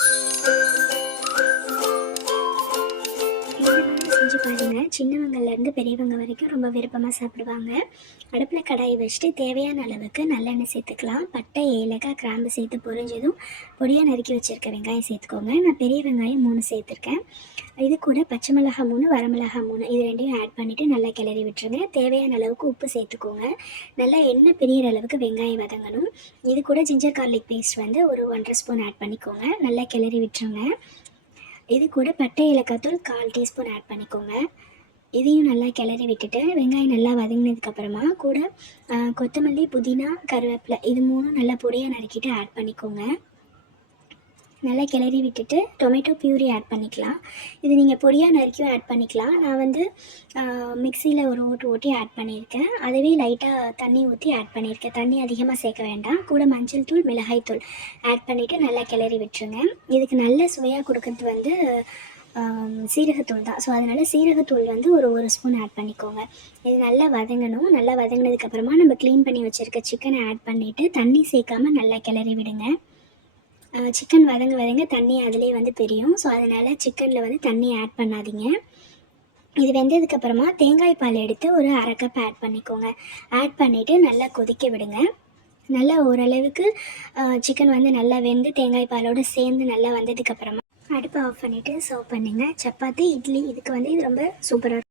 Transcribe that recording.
Música பாருங்கள் சின்னவங்கள்லேருந்து பெரியவங்க வரைக்கும் ரொம்ப விருப்பமாக சாப்பிடுவாங்க. அடுப்பில் கடாயை வச்சுட்டு தேவையான அளவுக்கு நல்லெண்ணெய் சேர்த்துக்கலாம். பட்டை ஏலக்காய் கிராம்பு சேர்த்து பொரிஞ்சதும் பொடியாக நறுக்கி வச்சுருக்க வெங்காயம் சேர்த்துக்கோங்க. நான் பெரிய வெங்காயம் மூணு சேர்த்துருக்கேன். இது கூட பச்சை மிளகாய் மூணு வரமிளகாய் மூணு. இது ரெண்டையும் ஆட் பண்ணிவிட்டு நல்லா கிளறி விட்டுருங்க. தேவையான அளவுக்கு உப்பு சேர்த்துக்கோங்க. நல்லா எண்ணெய் பிரியிற அளவுக்கு வெங்காயம் வதங்கணும். இது கூட ஜிஞ்சர் கார்லிக் பேஸ்ட் வந்து ஒரு ஒன்றரை ஸ்பூன் ஆட் பண்ணிக்கோங்க. நல்லா கிளறி விட்டுருங்க. இது கூட பட்டை இலக்காத்தூள் கால் டீஸ்பூன் ஆட் பண்ணிக்கோங்க. இதையும் நல்லா கிளறி விட்டுட்டு வெங்காயம் நல்லா வதங்கினதுக்கப்புறமா கூட கொத்தமல்லி புதினா கருவேப்பிலை இது மூணும் நல்லா பொடியாக நறுக்கிட்டு ஆட் பண்ணிக்கோங்க. நல்லா கிளறி விட்டுட்டு டொமேட்டோ பியூரி ஆட் பண்ணிக்கலாம். இது நீங்கள் பொடியாக நறுக்கியும் ஆட் பண்ணிக்கலாம். நான் வந்து மிக்சியில் ஒரு ஓட்டு ஓட்டி ஆட் பண்ணியிருக்கேன். அதுவே லைட்டாக தண்ணி ஊற்றி ஆட் பண்ணியிருக்கேன். தண்ணி அதிகமாக சேர்க்க வேண்டாம். கூட மஞ்சள் தூள் மிளகாய் தூள் ஆட் பண்ணிவிட்டு நல்லா கிளறி விட்டுருங்க. இதுக்கு நல்ல சுவையாக கொடுக்கறது வந்து சீரகத்தூள் தான். ஸோ அதனால் சீரகத்தூள் வந்து ஒரு ஒரு ஸ்பூன் ஆட் பண்ணிக்கோங்க. இது நல்லா வதங்கணும். நல்லா வதங்கினதுக்கப்புறமா நம்ம க்ளீன் பண்ணி வச்சுருக்க சிக்கனை ஆட் பண்ணிவிட்டு தண்ணி சேர்க்காம நல்லா கிளறி விடுங்க. சிக்கன் வதங்க வதங்க தண்ணி அதிலே வந்து பிரியும். ஸோ அதனால் சிக்கனில் வந்து தண்ணி ஆட் பண்ணாதீங்க. இது வெந்ததுக்கப்புறமா தேங்காய் பால் எடுத்து ஒரு அரை கப் ஆட் பண்ணிக்கோங்க. ஆட் பண்ணிவிட்டு நல்லா கொதிக்க விடுங்க. நல்லா ஓரளவுக்கு சிக்கன் வந்து நல்லா வெந்து தேங்காய் பாலோடு சேர்ந்து நல்லா வந்ததுக்கப்புறமா அடுப்பை ஆஃப் பண்ணிவிட்டு சர்வ் பண்ணுங்கள் சப்பாத்தி இட்லி இதுக்கு வந்து இது ரொம்ப சூப்பராக